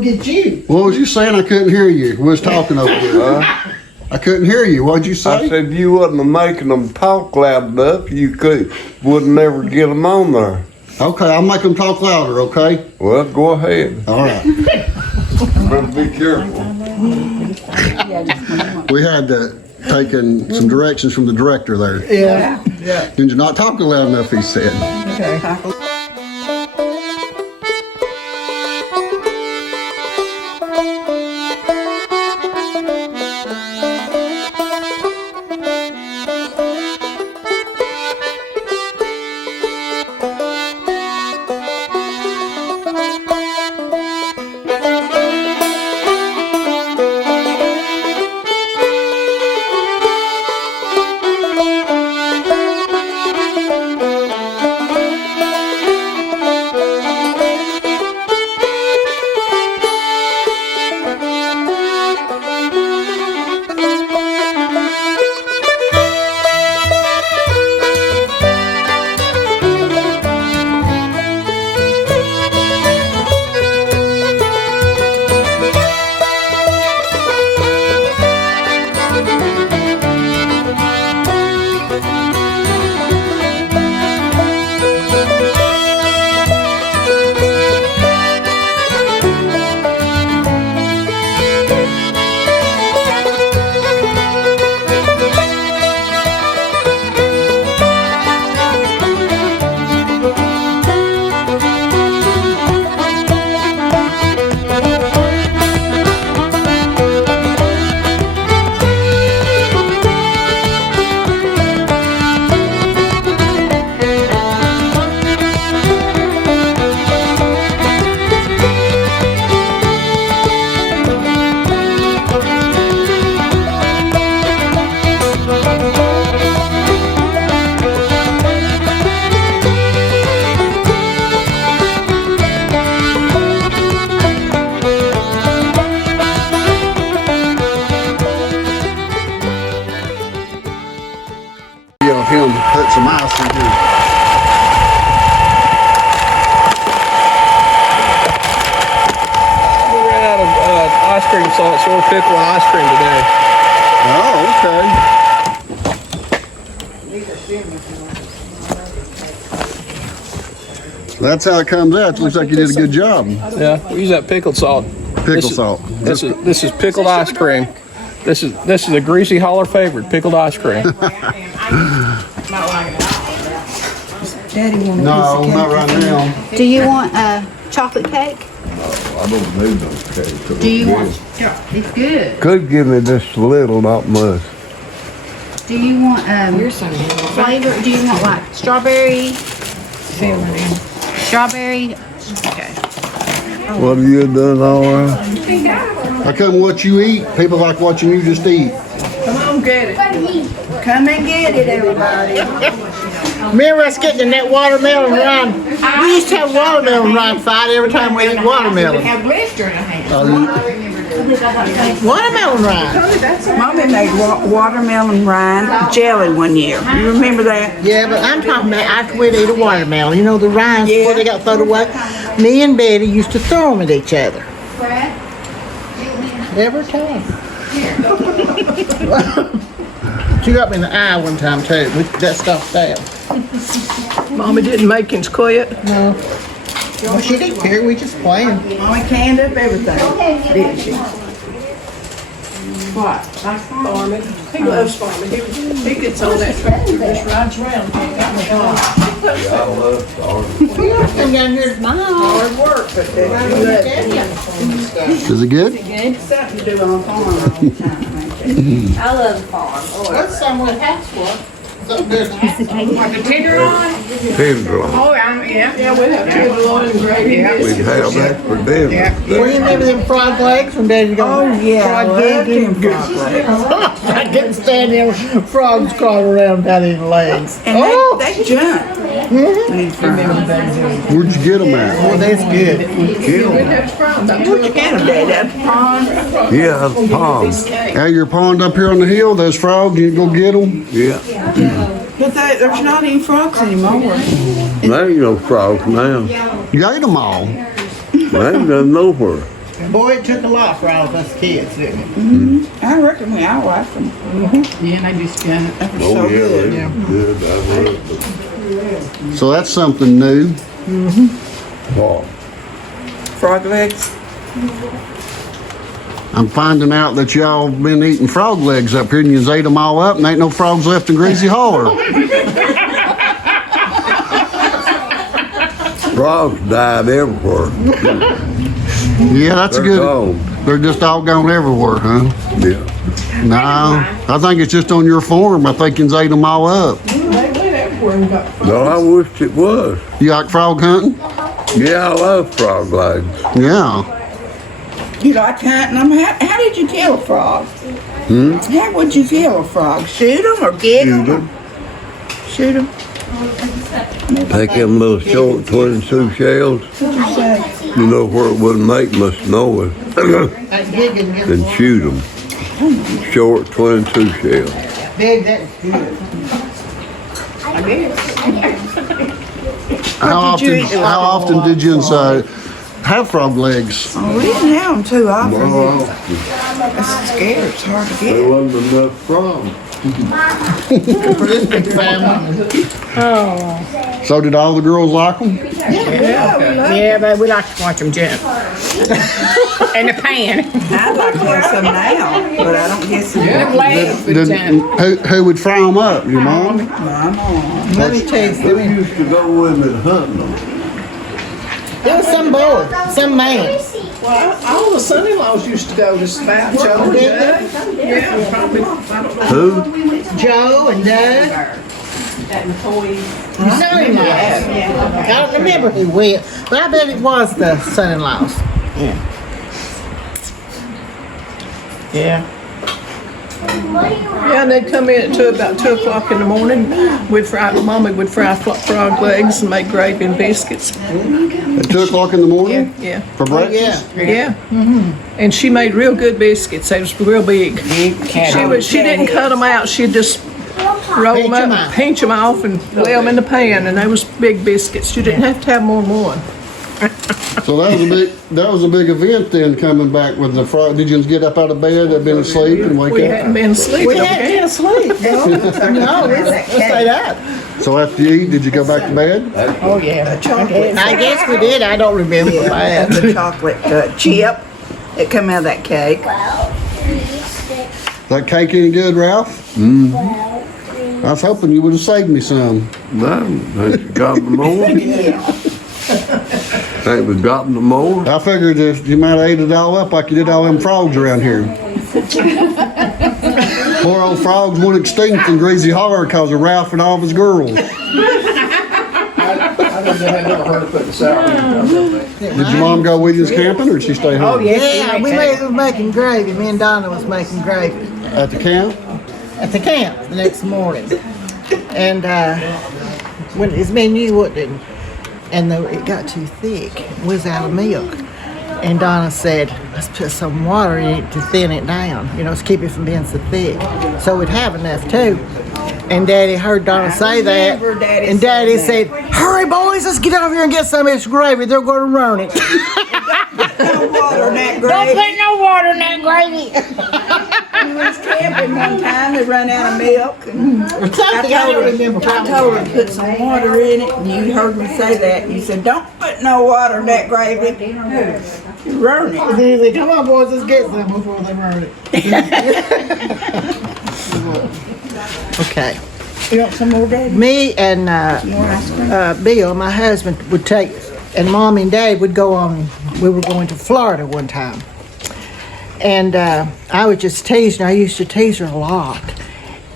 Get you. What was you saying? I couldn't hear you. We was talking over there. I couldn't hear you. What'd you say? I said you wasn't making them talk loud enough. You wouldn't never get them on there. Okay, I'll make them talk louder, okay? Well, go ahead. All right. Better be careful. We had taken some directions from the director there. Yeah. You're not talking loud enough, he said. Okay. Him put some ice in here. We ran out of ice cream salt, so we're pickling ice cream today. Oh, okay. That's how it comes out. It looks like you did a good job. Yeah, we use that pickled salt. Pickle salt. This is pickled ice cream. This is a Greasy Hollow favorite, pickled ice cream. Daddy want No, not right now. Do you want a chocolate cake? I don't need no cake. Do you want? It's good. Could give me just a little, not much. Do you want flavor? Do you want like strawberry? Strawberry. Okay. What have you done all right? I come what you eat. People like watching you just eat. Come on, get it. Come and get it, everybody. Remember us getting in that watermelon run? We used to have watermelon run fight every time we ate watermelon. Watermelon rind. Mommy made watermelon rind jelly one year. You remember that? Yeah, but I'm talking about after we'd eat a watermelon. You know the rinds before they got thrown away? Me and Betty used to throw them at each other. Every time. She got me in the eye one time too. That stuff there. Mommy didn't make us quit. No. Well, she didn't care. We just playing. Mommy canned up everything, didn't she? What? Farming. He loves farming. He gets on that tractor, just rides around. Come down here to mine. Hard work, but Is it good? it's something to do on a farm all the time. I love the farm. That's somewhere the house was. Something different. Like a tenderloin? Tenderloin. Oh, yeah, we have tenderloin and gravy. We'd have that for dinner. Well, you remember them fried legs when Daddy go? Oh, yeah, I fried loved legs? them frog legs. I couldn't stand there with frogs crawling around down in the legs. And they jump. These frogs. Where'd you get them at? Oh, that's good. Where'd you get them, Daddy? At the pond? Yeah, the pond. At your pond up here on the hill, those frogs, you can go get them? Yeah. But there's not any frogs anymore. There ain't no frogs now. You ate them all. They ain't done nowhere. Boy, it took a lot for all of us kids, didn't it? I reckon we all liked them. Yeah, they just got it. That was Oh, so yeah, good. they good. I love them. So that's something new. Wow. Frog legs. I'm finding out that y'all been eating frog legs up here and you ate them all up and ain't no frogs left in Greasy Hollow. Frogs died everywhere. Yeah, that's They're good. gone. They're just all gone everywhere, huh? Yeah. No, I think it's just on your farm. I think you ate them all up. No, I wished it was. You like frog hunting? Yeah, I love frog legs. Yeah. You like hunting them? How did you kill a frog? How would you kill a frog? Shoot them or gig them? Shoot them. Take them little short 22 shells. You know where it wouldn't make much noise. That gig and get Then shoot them. Short 22 shells. big, that's good. How did you eat? often did you have frog legs? Oh, we didn't have them too often. Well, That's scared. It's hard to there get. wasn't enough frogs. For this big family. So did all the girls like them? Yeah, but we like to watch them jump. In the pan. I'd like to have some now, but I don't guess so. The legs would Did, jump. who would fry them up? Your mom? Let me tell you Who something. used to go with me hunting them? There was some boy, some man. Well, all the son-in-laws used to go to Spout, Joe, and Doug. Yeah, probably, I don't know. Who? Joe and Doug. Son-in-laws. I don't remember who went, but I bet it was the son-in-laws. Yeah. Yeah, and they'd come in at about 2 o'clock in the morning. Mommy would fry frog legs and make gravy and biscuits. At 2 o'clock in the morning? Yeah. For breakfast? Yeah. And she made real good biscuits. They was real big. She didn't cut them out. She'd just roll them Pinch 'em up, out. pinch them off, and lay them in the pan. And they was big biscuits. You didn't have to have more than one. So that was a big event then coming back with the frog. Did you get up out of bed, had been asleep and wake We up? hadn't been asleep. We hadn't been asleep. No, let's say that. So after you eat, did you go back to bed? Oh, yeah. Chocolate. I guess we did. I don't remember that. The chocolate chip that come out of that cake. That cake any good, Ralph? I was hoping you would have saved me some. No, they got them more. They was dropping them more. I figured if you might have ate it all up like you did all them frogs around here. Poor old frogs went extinct in Greasy Hollow because of Ralph and all of his girls. I never heard of putting sour cream on it. Did your mom go with you camping or did she stay home? Yeah, we was making gravy. Me and Donna was making gravy At the camp? at the camp the next morning. And when it's me and you, wasn't it? And it got too thick. We was out of milk. And Donna said, let's put some water in it to thin it down, to keep it from being so thick. So we'd have enough too. And Daddy heard Donna say that. remember Daddy And Daddy said said, hurry boys, let's get over here and get some extra gravy. They're going to ruin it. No water in that Don't gravy. put no water in that gravy. We was camping one time, they run out of milk. And Or something, I don't remember. I told her to put some water in it, and you heard me say that. And you said, don't put no water in that gravy. You ruin it. And then he said, come on boys, let's get some before they ruin it. Okay. You want some more, Daddy? Me and More ice cream? Bill, my husband, would take, and Mom and Dad would go on, we were going to Florida one time. And I was just teasing her. I used to tease her a lot.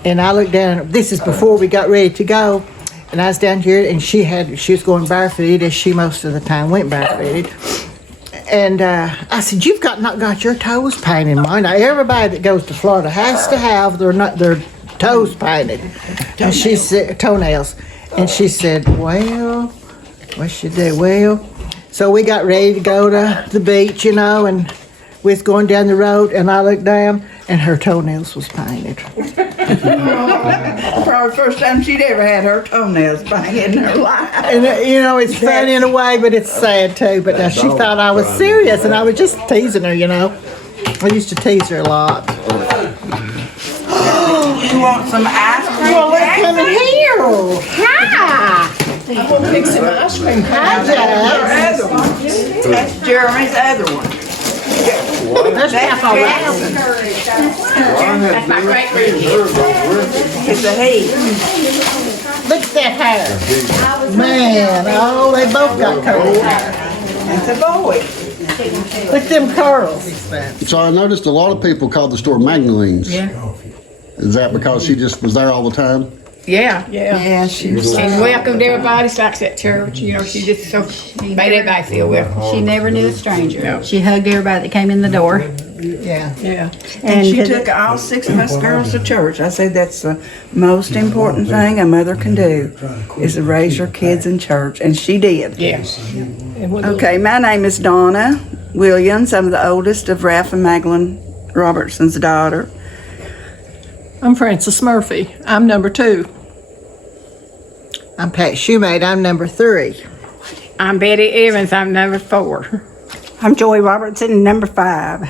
And I looked down, this is before we got ready to go, and I was down here, and she was going barefooted, as she most of the time went barefooted. And I said, you've not got your toes painted, mine. Now, everybody that goes to Florida has to have their toes painted. And she said, toenails. And she said, well, what should do? Well, so we got ready to go to the beach, and we was going down the road, and I looked down, and her toenails was painted. Probably the first time she'd ever had her toenails banged in her life. And it's funny in a way, but it's sad too. But she thought I was serious, and I was just teasing her. I used to tease her a lot. You want some ice cream? Well, let's come in here. Hi. I'm gonna make some ice cream. Hi, Jack. Other one. That's Jeremy's other one. There's half of it. That's my great grandkid. It's a he. Look at that hair. Man, oh, they both got curly hair. It's a boy. Look at them curls. So I noticed a lot of people called the store Magdalene's. Yeah. Is that because she just was there all the time? Yeah. Yeah, she was. And welcomed everybody, like at church. She just made everybody feel welcome. She never knew a stranger. No. She hugged everybody that came in the door. Yeah. Yeah. And she took all 6 of us girls to church. I said that's the most important thing a mother can do is to raise your kids in church. And she did. Yeah. Okay, my name is Donna Williams. I'm the oldest of Ralph and Magdalene Robertson's daughter. I'm Frances Murphy. I'm number 2. I'm Pat Shoemate. I'm number 3. I'm Betty Evans. I'm number 4. I'm Joy Robertson, number 5.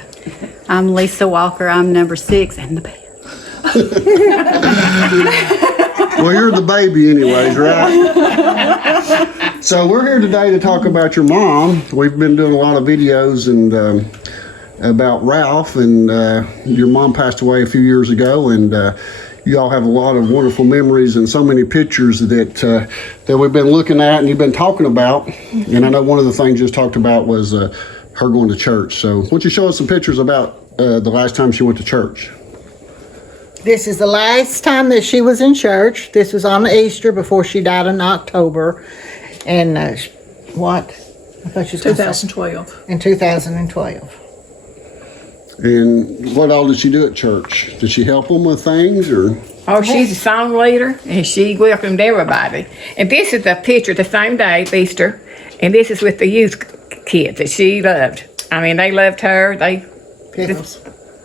I'm Lisa Walker. I'm number 6 and the best. Well, you're the baby anyways, right? So we're here today to talk about your mom. We've been doing a lot of videos and about Ralph, and your mom passed away a few years ago, and you all have a lot of wonderful memories and so many pictures that we've been looking at and you've been talking about. And I know one of the things you just talked about was her going to church. So why don't you show us some pictures about the last time she went to church? This is the last time that she was in church. This was on Easter before she died in October. And what? I thought she was gonna say- 2012. In 2012. And what all did she do at church? Did she help them with things or? Oh, she's a song leader, and she welcomed everybody. And this is a picture the same day, Easter, and this is with the youth kids that she loved. I mean, they loved her. They Pickles.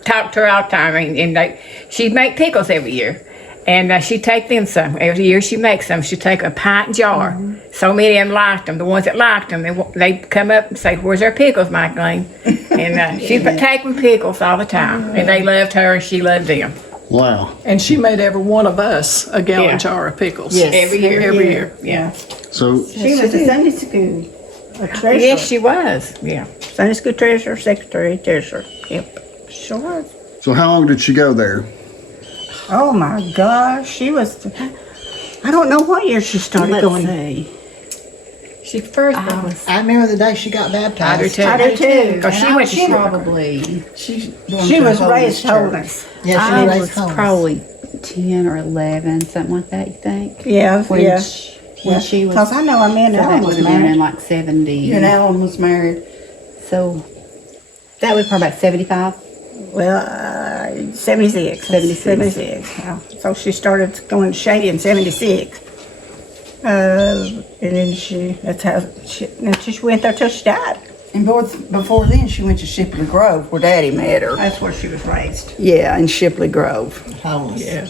talked to her all the time, and she'd make pickles every year. And she'd take them some. Every year she makes them. She'd take a pint jar. So many of them liked them. The ones that liked them, they'd come up and say, "Where's our pickles, Magdalene?" And she'd take them pickles all the time. And they loved her, and she loved them. Wow. And she made every one of us a gallon Yeah. jar of pickles. Yes. Every year. Every year. Yeah. So She was a Sunday school, a treasurer. Yes, she was. Yeah. Sunday school treasurer, secretary, treasurer. Yep, sure was. so how long did she go there? Oh my gosh, she was, I don't know what year she started Let's going. see. She first I remember the day she got I do baptized. too. I do too. Because she went to she school. probably, She was raised holiness. Yeah, she I raised was homeless. probably 10 or 11, something like that, you think? Yeah, When yeah. when she was, Because I know Amanda so that Allen would was have been in married. like 70. You and Alan was married. So that was probably about 75. Well, 76. 76. 76, yeah. So she started going to Shady in 76. And then she went there till she died. And before then, she went to Shipley Grove, where Daddy met her. That's where she was raised. Yeah, in Shipley Grove. Homeless. Yeah.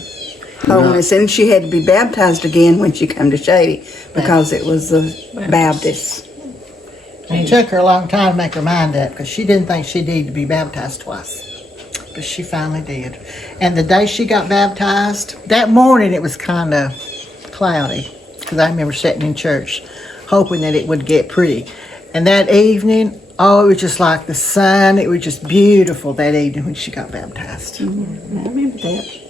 Holiness. And she had to be baptized again when she come to Shady because it was the Baptist. And it took her a long time to make her mind up because she didn't think she needed to be baptized twice. But she finally did. And the day she got baptized, that morning it was kind of cloudy because I remember sitting in church hoping that it would get pretty. And that evening, oh, it was just like the sun. It was just beautiful that evening when she got baptized. I remember that.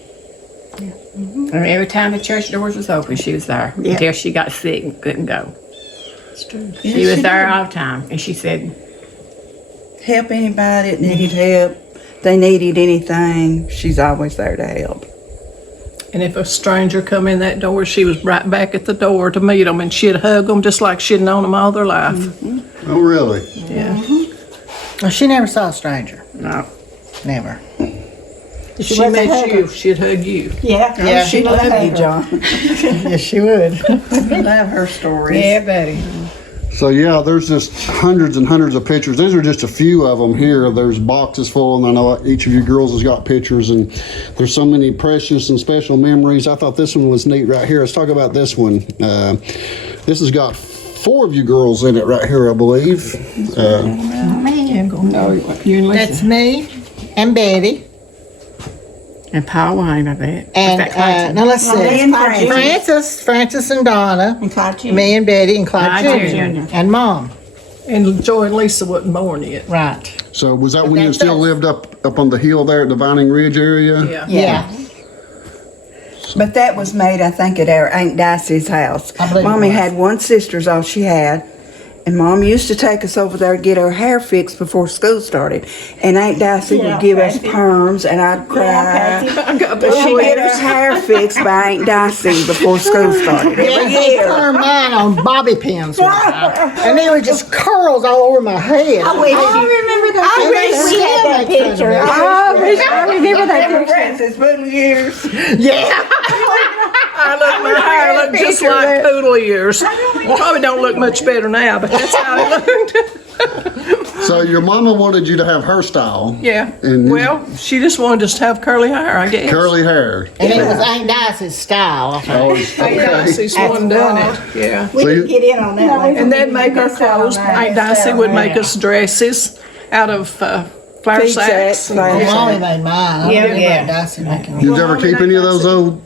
And every time the church doors was open, she was there. Yeah. Until she got sick and couldn't go. It's true. She was there all the time. And she said, Help anybody that needed help. They needed anything. She's always there to help. And if a stranger come in that door, she was right back at the door to meet them, and she'd hug them just like she'd known them all their life. Oh, really? Yeah. Well, she never saw a stranger. no. Never. If She she was a met hugger. you, she'd hug you. Yeah. Yeah. She loved you, John. Yes, she would. I love her stories. Yeah, buddy. So yeah, there's just hundreds and hundreds of pictures. These are just a few of them here. There's boxes full, and I know each of you girls has got pictures, and there's so many precious and special memories. I thought this one was neat right here. Let's talk about this one. This has got 4 of you girls in it right here, I believe. That's me and Betty. And Paul Wine, I bet. And now let's see. and Francis. Francis and Donna. And Clyde Jr. Me and Betty and Clyde Clyde Jr. Jr. And Mom. And Joy and Lisa wasn't born yet. Right. So was that when you that's still us. lived up on the hill there at the Vining Ridge area? Yeah. Yeah. But that was made, I think, at our Aunt Dicey's house. I believe it Mommy was. had one sister's all she had. And Mom used to take us over there to get our hair fixed before school started. And Aunt Dicey would give us perms, and I'd cry. But she get her hair fixed by Aunt Dicey before school started every Yeah, they year. turned mine on bobby pins one time. And they were just curls all over my head. I remember that. I wish we had that picture. I remember that picture. Francis Boone years. Yeah. My hair looked just like poodle ears. Probably don't look much better now, but that's how it looked. So your mama wanted you to have her style. Yeah. And Well, she just wanted us to have curly hair, I guess. curly hair. And it was Aunt Dicey's style. I think. Oh, Aunt okay. Dicey's one done it. Yeah. We didn't get in on that one. And they'd make our clothes. Aunt Dicey would make us dresses out of flour Feed sacks. sacks, and- flour Well, Mommy made mine. I Yeah, remember yeah. Aunt Dicey making Did mine. you ever keep any of those old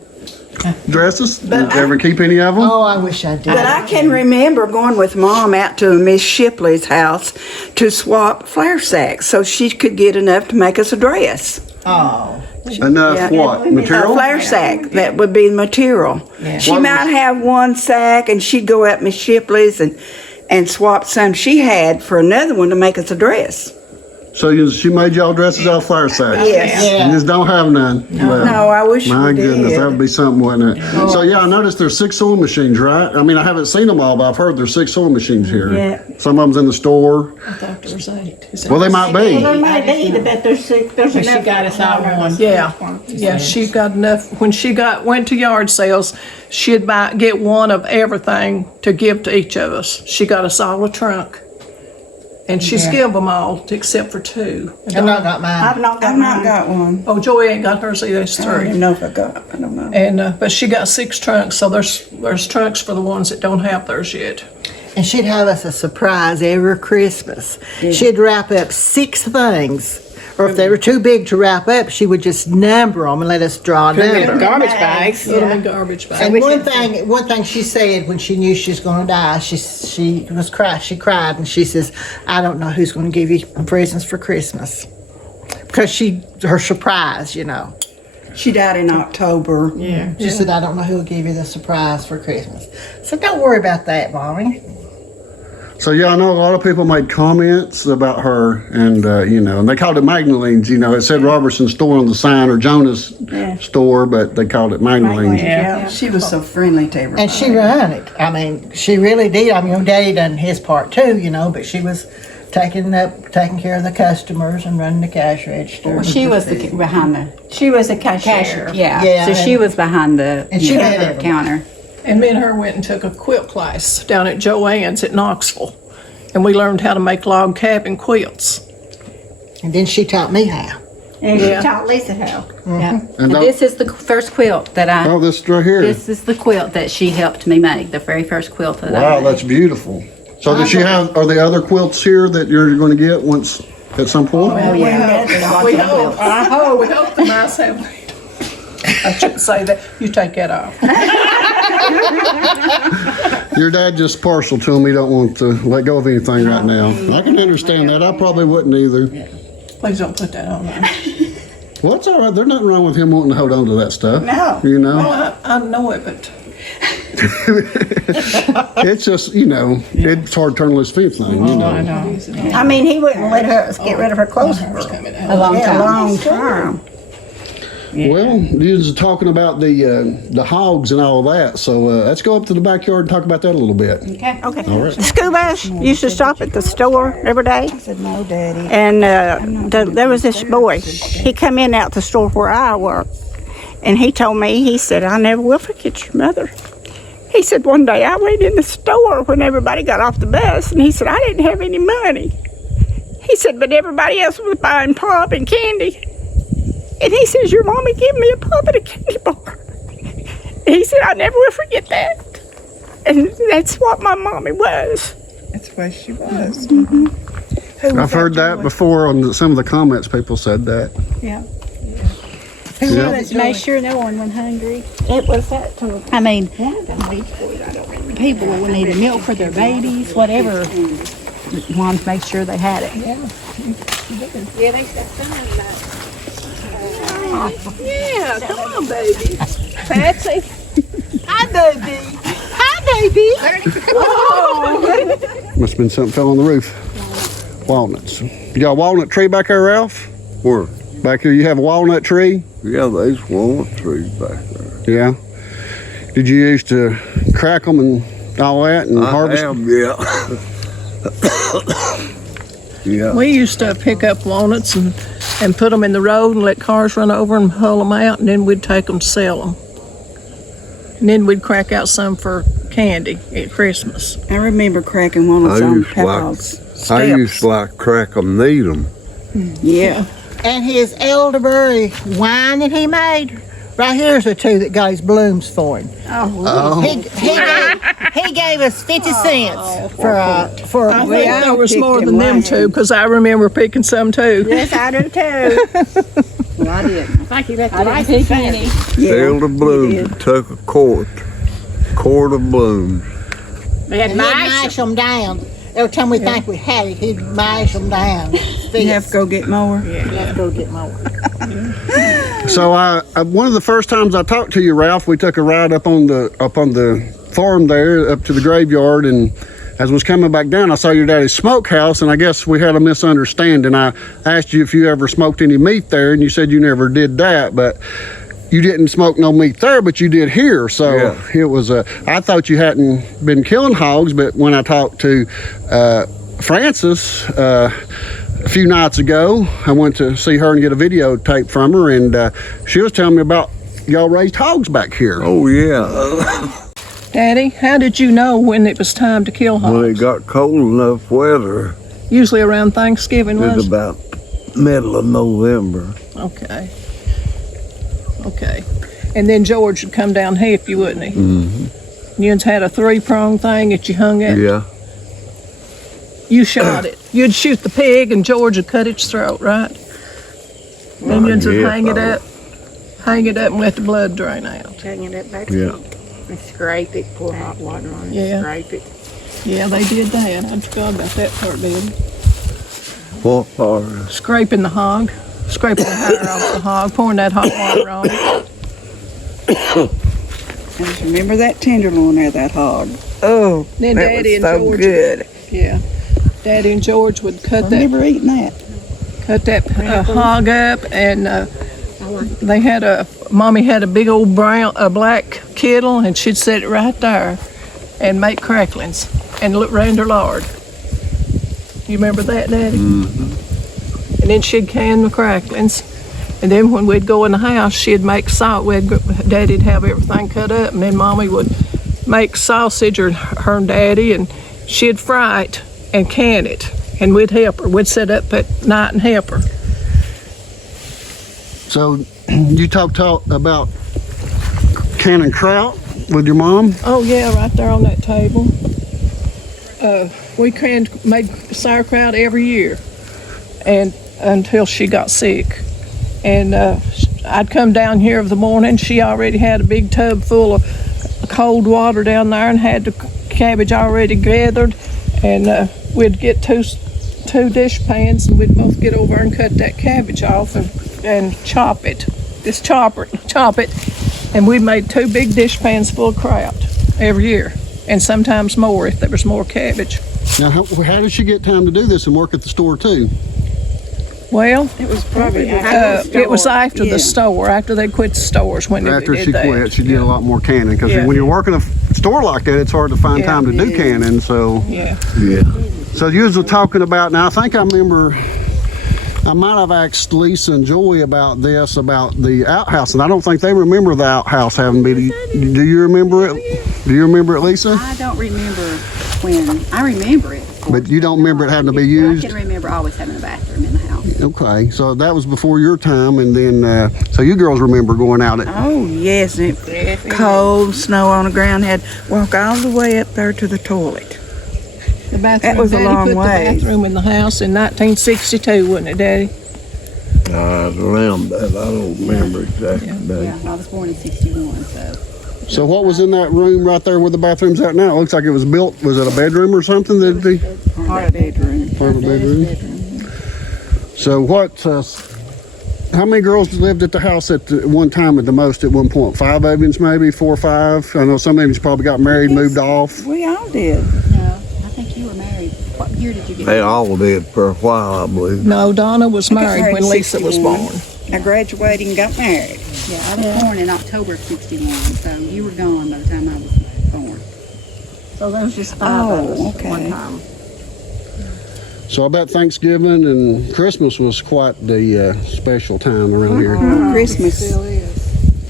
dresses? Did you ever keep any of them? Oh, I wish I did. But I can remember going with Mom out to Miss Shipley's house to swap flour sacks so she could get enough to make us a dress. Oh. Enough Yeah. what? A Material? flour sack, that would be the material. She What might was- have one sack and she'd go out Miss Shipley's and swap some she had for another one to make us a dress. So she made y'all dresses out of flour sacks? Yes. Yeah. You just don't have none? Well, No, I wish my we did. goodness, that would be something, wouldn't it? So yeah, I noticed there's 6 sewing machines, right? I mean, I haven't seen them all, but I've heard there's 6 sewing machines here. Yeah. Some of them's in the store. I thought there was 8. Is that Well, they might Well, there be. might be, but there's enough. she got us all one. Yeah, yeah, she got enough. When she went to yard sales, she'd get one of everything to give to each of us. She got us all a trunk. And she's give them all except for 2. I've not got mine. I've not got I've not mine. got one. Oh, Joey ain't got hers either, it's I don't 3. even know if I got, I don't know. And but she got 6 trunks, so there's trunks for the ones that don't have theirs yet. And she'd have us a surprise every Christmas. She'd wrap up 6 things. Or if they were too big to wrap up, she would just number them and let us draw a number. Garbage bags. Put them in garbage bags. And one thing she said when she knew she was going to die, she cried, and she says, "I don't know who's going to give you presents for Christmas," because her surprise, you know. She died in October. Yeah. She said, "I don't know who will give you the surprise for Christmas." So don't worry about that, Mommy. So yeah, I know a lot of people made comments about her, and and they called it Magdalene's. It said Robertson's store on the sign or Jonah's store, but they called it Magdalene's. Yeah. She was so friendly to everybody. And she run it. I mean, she really did. I mean, Daddy done his part too, but she was taking care of the customers and running the cash register. She was behind the She was a cashier. yeah. Yeah, So she and- was behind the and she did everything. counter. And me and her went and took a quilt class down at Joanne's at Knoxville. And we learned how to make log cabin quilts. And then she taught me how. And she Yeah. taught Lisa how. Yeah. And And this is the first quilt that Oh, this right here. This is the quilt that she helped me make. The very first quilt that I Wow, made. that's beautiful. So does she have? Are there other quilts here that you're going to get once at some point? Oh yeah. We hope. We hope the mice have. I shouldn't say that. You take that off. Your dad just partial to him. He don't want to let go of anything right now. I can understand that. I probably wouldn't either. Please don't put that on there. Well, it's all right. There's nothing wrong with him wanting to hold on to that stuff. No. I know it, but It's just, it's hard to turn loose feet thing, I mean, he wouldn't let us get rid of her clothes for A long a time. long time. Well, you was talking about the hogs and all of that, so let's go up to the backyard and talk about that a little bit. Okay. Okay. All right. The school bus used to stop at the store every day. I said, no, Daddy. And there was this boy. He come in out the store where I work. And he told me, he said, "I never will forget your mother." He said, one day I went in the store when everybody got off the bus, and he said, I didn't have any money. He said, but everybody else was buying pop and candy. And he says, your mommy gave me a pop and a candy bar. And he said, I never will forget that. And that's what my mommy was. That's what she was. I've heard that before on some of the comments. People said that. Yeah. Yeah. Let's make sure no one went hungry. It was that too. I mean, One of them Beach Boys, I don't remember. people will need a milk for their babies, whatever. Moms make sure they had it. Yeah, they said something about Yeah, come on, baby. Patsy. hi, baby. Hi, baby. Must have been something fell on the roof. Walnuts. You got a walnut tree back there, Ralph? Where? Back here, you have a walnut tree? Yeah, there's walnut trees back there. Yeah. Did you used to crack them and all that and harvest? Yeah. Yeah. We used to pick up walnuts and put them in the road and let cars run over and haul them out, and then we'd take them to sell them. And then we'd crack out some for candy at Christmas. I remember cracking walnuts on Powell's I used steps. to like crack them, need them. Yeah. And his elderberry wine that he made, right here's the two that got his blooms for him. Oh. He gave us 50 cents for I think I there was picked more him than them mine. two, because I remember picking some too. Yes, I do too. Well, I didn't. I think he let the I didn't license pick any. Yeah. Elder blooms, it took a quart of blooms. They had He'd mice. mash them down. Every time we think we had it, he'd mash them down. You have to go get more. Let's go get more. So one of the first times I talked to you, Ralph, we took a ride up on the farm there, up to the graveyard, and as I was coming back down, I saw your daddy's smokehouse, and I guess we had a misunderstanding. I asked you if you ever smoked any meat there, and you said you never did that, but you didn't smoke no meat there, but you did here. So Yeah. it was I thought you hadn't been killing hogs, but when I talked to Frances a few nights ago, I went to see her and get a videotape from her, and she was telling me about y'all raised hogs back here. Oh, yeah. Daddy, how did you know when it was time to kill When it hogs? got cold enough weather, Usually around Thanksgiving, it was was it? about middle of November. Okay. Okay. And then George would come down help you, wouldn't he? Mm-hmm. You had a 3-prong thing that you hung at. Yeah. You shot it. You'd shoot the pig and George would cut its throat, right? Then you'd yeah, hang it up and let the blood drain out. Hang it up back Yeah. and scrape it, pour hot water on it, Yeah. scrape it. Yeah, they did that. I forgot about that part, did What part? Scraping the hog. Scraping the hair off the hog, pouring that hot water on it. I just remember that tenderloin of that hog. Oh, Then that Daddy was and so George- good. Yeah. Daddy and George would cut I've that never eaten that. hog up, and they had Mommy had a big old black kettle, and she'd set it right there and make cracklings and look render lard. You remember that, Daddy? Mm-hmm. And then she'd can the cracklings, and then when we'd go in the house, she'd make salt. Daddy'd have everything cut up, and then Mommy would make sausage, or her and Daddy, and she'd fry it and can it, and we'd help her. We'd sit up at night and help her. So you talked about canning kraut with your mom? Oh yeah, right there on that table. We made sauerkraut every year, and until she got sick. And I'd come down here of the morning. She already had a big tub full of cold water down there, and had the cabbage already gathered. And we'd get two dish pans, and we'd both get over and cut that cabbage off and chop it. Just chop it. And we made 2 big dish pans full of kraut every year, and sometimes more if there was more cabbage. Now, how did she get time to do this and work at the store too? Well, It was probably it was after Yeah. the store, after they quit the stores when After they she did that. quit, she did a lot more canning, because Yeah. when you're working a store like that, it's hard to find Yeah. time to do canning. So, Yeah. Yeah. so you was talking about. Now, I think I remember. I might have asked Lisa and Joy about this, about the outhouse, and I don't think they remember the outhouse having been. Do you remember it? Do you remember it, Lisa? I don't remember when. I remember it. of course, But you don't remember it having to be I used? can remember always having a bathroom in the house. Okay, so that was before your time, and then, so you girls remember going out at, Oh, yes, and cold, snow on the ground, had to walk all the way up there to the toilet. The bathroom. That was a Daddy long put way. the bathroom in the house in 1962, wasn't it, Daddy? Around that, I don't remember exactly the date. Yeah, I was born in 61, so. so what was in that room right there where the bathroom's at now? It looks like it was built, was it a bedroom or something? That'd be Part of the bedroom. part of a bedroom? So what, how many girls lived at the house at one time at the most at one point? 5 of you maybe, 4 or 5? I know some of you probably got married, moved off. We all did. No, I think you were married. What year did you get They married? all did for a while, I believe. No, Donna was married when married Lisa was 61. born. I graduated and got married. Yeah, I was born in October of 61, so you were gone by the time I was born. So there was just 5 of us Oh, at one okay. time. So I bet Thanksgiving and Christmas was quite the special time around here. Christmas. Still is.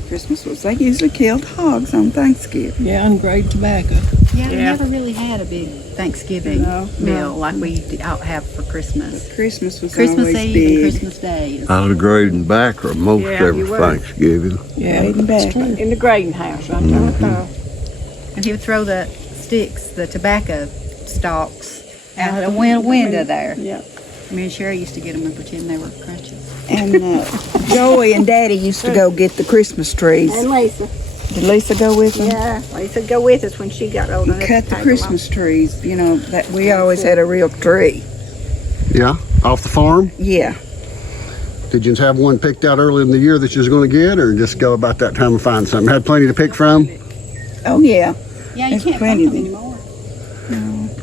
Christmas was, they usually killed hogs on Thanksgiving. Yeah, and grade tobacco. Yeah, we never really had a big Thanksgiving meal like we have for Christmas. Christmas was Christmas always Eve big. and Christmas Day. I was grading backer most Yeah, every you were. Thanksgiving. Yeah, Grading that's back. true. In the grading house, right there with the And he would throw the sticks, the tobacco stalks, out the window there. Yeah. Me and Sherry used to get them and pretend they were crutches. And Joey and Daddy used to go get the Christmas trees. And Lisa. Did Lisa go with them? Yeah, Lisa go with us when she got old enough. Cut the Christmas trees, you know, that we always had a real tree. Yeah, off the farm. Yeah. Did you have one picked out early in the year that you was going to get, or just go about that time and find something? Had plenty to pick from. Oh, yeah. Yeah, you There's can't plenty find them of anymore.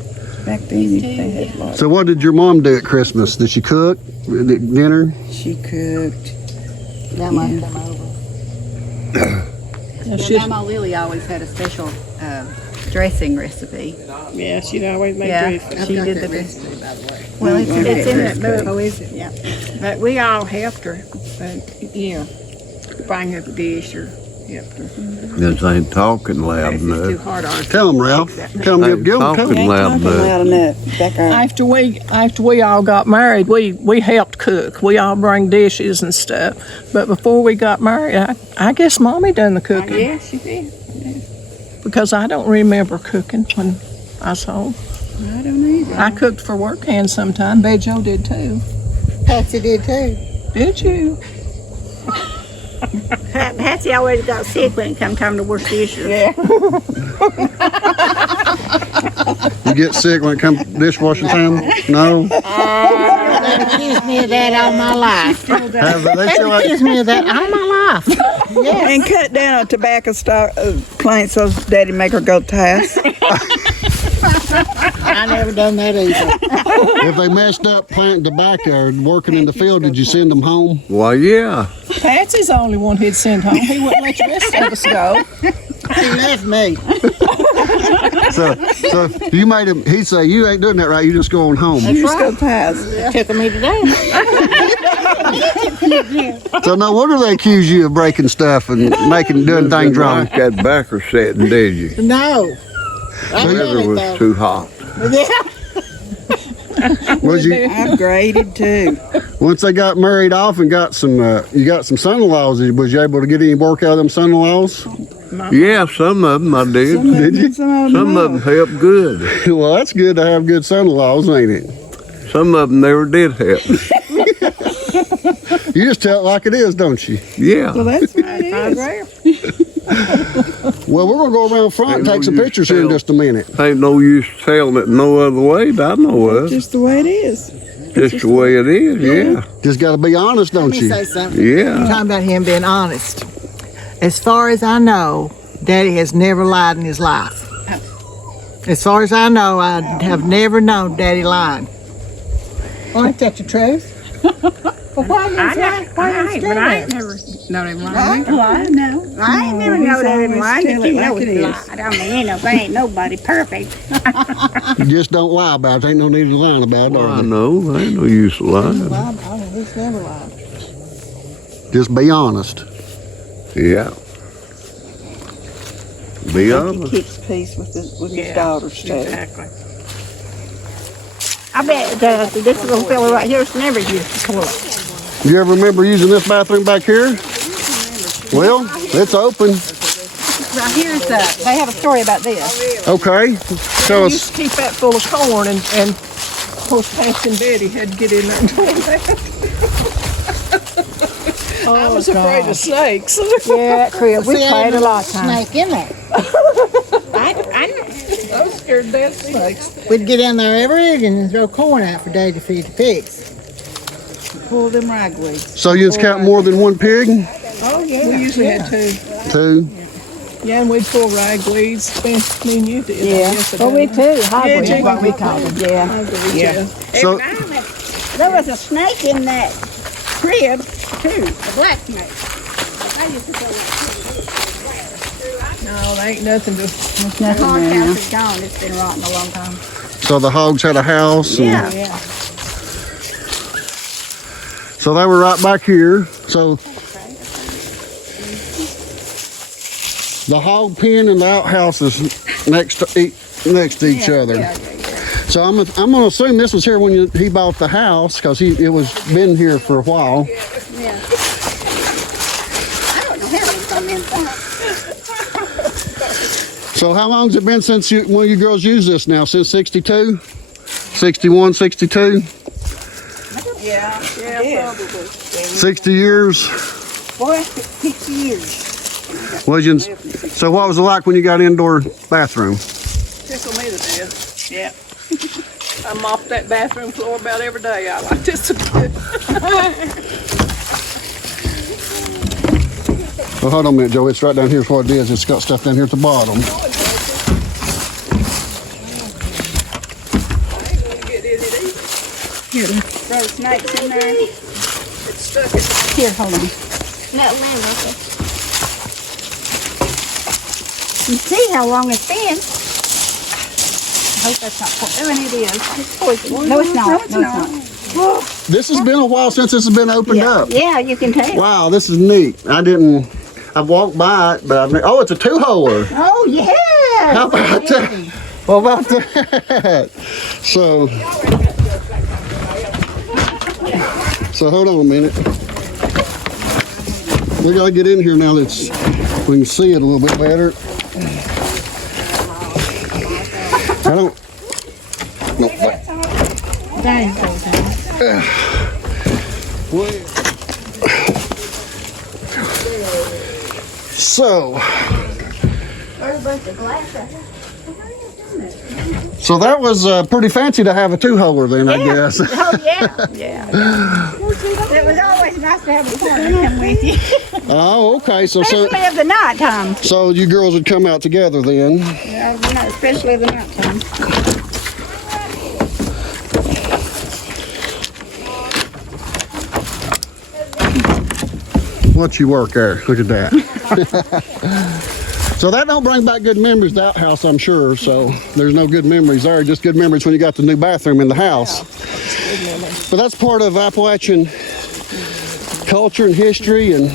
Back then, they had lots. So what did your mom do at Christmas? Did she cook? Did dinner? She cooked. Grandma come over. Yeah, And she'd- Grandma Lily always had a special dressing recipe. yeah, she'd always make Yeah, dressing. she did the recipe, by the way. Well, it's in that book. Oh, is it? Yeah. But we all helped her, you know, bring her the dish or helped her. This ain't talking loud This is too enough. hard on her. Tell them, Ralph. Tell them, Ain't give them talking cook. loud Talking enough. loud enough. Back there. After we all got married, we helped cook. We all bring dishes and stuff. But before we got married, I guess Mommy done the cooking. Yeah, she did. Because I don't remember cooking when I was home. I don't either. I cooked for work hands sometime. Joe did too. Patsy did too. Did you? Patsy always got sick when it come time to wash dishes. Yeah. You get sick when it comes to dishwashing time? No? They accused me of that all my life. Have they They still like, accused me of that all my life. And cut down on tobacco plant so Daddy make her go to house. I never done that either. if they messed up planting tobacco or working in the field, did you send them home? Why, yeah. Patsy's the only one he'd send home. He wouldn't let the rest of us go. He left me. So you made him, he'd say, you ain't doing that right, you just going home. You just go to house. Took me today. So no wonder they accuse you of breaking stuff and doing things wrong. Like that backer setting, did you? No. I The did weather it was though. too hot. Was you, I graded too. once they got married off and got some, you got some son-in-laws, was you able to get any work out of them son-in-laws? Yeah, some of them I did. Did you? Some of them helped good. Well, that's good to have good son-in-laws, ain't it? Some of them never did help. You just tell it like it is, don't you? Yeah. Well, that's what it is. Well, we're gonna go around front and take some pictures here in just a minute. Ain't no use telling it no other way that I know of. Just the way it is. Just the way it is, yeah. Just got to be honest, don't Let me you? say something. Yeah. Talking about him being honest. As far as I know, Daddy has never lied in his life. As far as I know, I have never known Daddy lied. Ain't that the truth? Well, why you But I ain't never known him lying. No, I ain't never know that in life. tell You it know like it it's is. lied. I mean, there ain't nobody perfect. You just don't lie about it. Ain't no need to lying about it. I Are there? know. Ain't no use of lying. He's never lied. Just be honest. Yeah. Be He honest. keeps peace with his daughters too. Exactly. I bet this little fella right here's never used the toilet. You ever remember using this bathroom back here? Well, it's open. Right here's they have a story about this. Okay. They Tell used us. to keep that full of corn, and of course, Patsy and Betty had to get in there and do that. I was afraid of snakes. Yeah, crib. We See, I played a didn't lot of times. snake in there. I I was scared to death of snakes. We'd get in there every evening and throw corn out for Dave to feed the pigs. Pull them ragweeds. So you just count more than one pig? Oh, yeah. We usually had two. Two. Yeah, and we'd pull ragweeds. Me and you did. Yeah. Well, we too. Hogweed is what we Jiggy. called them. Yeah. Yeah. So There was a snake in that crib too, a black snake. I used to say No, there ain't nothing to. There's the nothing hog there now. house is gone. It's been rotten a long time. so the hogs had a house. And, Yeah. So they were right back here. So the hog pen and the outhouse is next to each other. So I'm gonna assume this was here when he bought the house because it was been here for a while. I don't know how they come in. So how long's it been since one of you girls used this now? Since 62? 61, 62? Yeah, probably. 60 years? Boy, 60 years. So what was it like when you got indoor bathroom? Tickle me to death. Yeah. I mop that bathroom floor about every day. I like this to do. Well, hold on a minute, Joe. It's right down here's what it is. It's got stuff down here at the bottom. Here, throw snakes in there. It's stuck in. Here, hold on. You see how long it's been. I hope that's not poison. Oh, and it is. It's poison. No, it's not. No, it's not. This has been a while since this has been opened up. Yeah, you can tell. Wow, this is neat. I've walked by it, but oh, it's a two-holer. Oh, yeah. How about that? What about that? So hold on a minute. We gotta get in here now that we can see it a little bit better. I don't. No. So that was pretty fancy to have a two-holer then, I guess. Oh, yeah. Yeah. It was always nice to have a partner with you. Oh, okay. Especially of the night time. So you girls would come out together then. Yeah, especially of the night time. What you work there? Look at that. So that don't bring back good memories, the outhouse, I'm sure. So there's no good memories there, just good memories when you got the new bathroom in the house. But that's part of Appalachian culture and history. And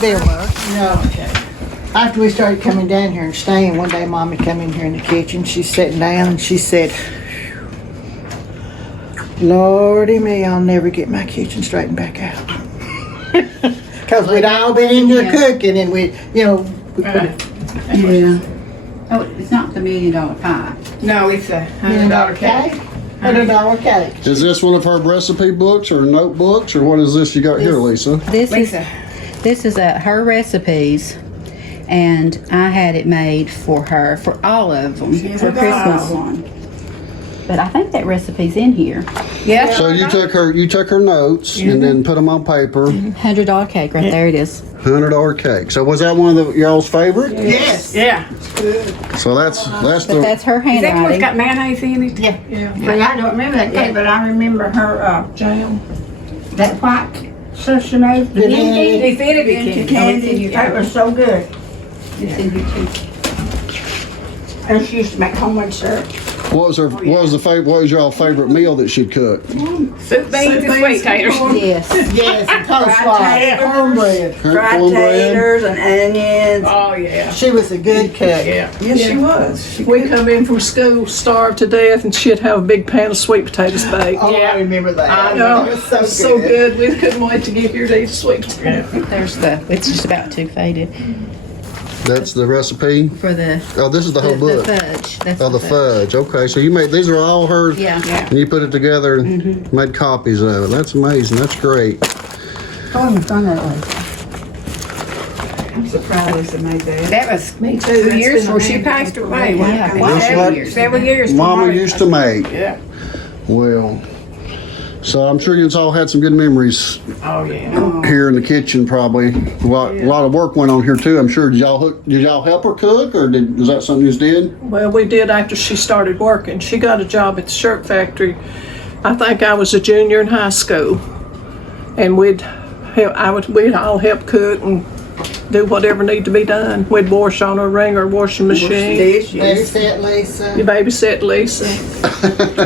There was. After we started coming down here and staying, one day Mommy come in here in the kitchen. She's sitting down and she said, Lordy me, I'll never get my kitchen straightened back out. Because we'd all been in here cooking and we put it. Yeah. Oh, it's not the $1 million pie. No, it's a $100 cake. $100 cake. is this one of her recipe books or notebooks, or what is this you got here, Lisa? This Lisa. is her recipes, and I had it made for her for all of them for Christmas. But I think that recipe's in here. Yeah. So you took her notes and then put them on paper. $100 cake, right there it is. $100 cake. So was that one of y'all's favorite? Yes. Yeah. So that's But the. that's her Is that one handwriting. got mayonnaise in it? Yeah. But I don't remember that cake, but I remember her, Jam. that white sesame Divinity. Divinity candy. That was so good. It's in here too. And she used to make homemade syrup. What was y'all favorite meal that she'd cook? Soup, beans, and sweet taters. Yes. Yes, and coleslaw, cornbread. Fried Cornbread? taters and onions. Oh, yeah. She was a good cook. Yeah. Yes, she was. We come in from school, starved to death, and she'd have a big pan of sweet potatoes baked. Oh, Yeah. I remember that. Oh, It was so good. We couldn't wait to get here to eat sweet potatoes. There's it's just about too faded That's the recipe? for the Oh, this is the whole book? the fudge. That's Oh, the fudge. Okay, so you made, these are all her? Yeah. And you put it together and made copies of it. That's amazing. That's great. I'm surprised Lisa made that. That was Me too. 2 years It's been before a she handful. passed away. Yeah. Several years. Mama used to make. Yeah. Well, so I'm sure you've all had some good memories Oh, yeah. here in the kitchen probably. A lot of work went on here too, I'm sure. Did y'all help her cook, or was that something you just did? Well, we did after she started working. She got a job at the shirt factory. I think I was a junior in high school, and we'd all help cook and do whatever needed to be done. We'd wash on her wringer washing machine. Dishes. Babysit Lisa. You babysit Lisa.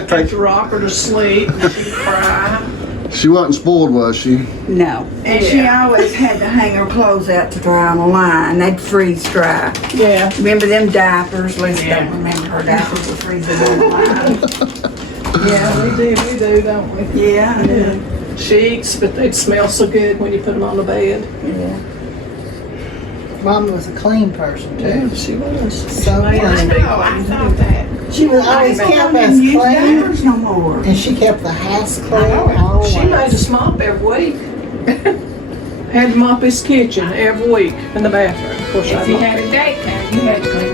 Take the rocker to sleep. She'd cry. She wasn't spoiled, was she? No. And she always had to hang her clothes out to dry on the line. They'd freeze dry. Yeah. Remember them diapers? Lisa don't remember her diapers were freezing on the line. Yeah, we do, don't we? Yeah, I know. Sheets, but they'd smell so good when you put them on the bed. Yeah. Mama was a clean person too. Yeah, she was. So She made us clean. be Oh, I clean. thought that. She was always kept us Don't use clean, diapers no more. and she kept the house clean She made always. us mop every week. Had to mop his kitchen every week in the bathroom. Of course, I If you mopped had a date time, you had to clean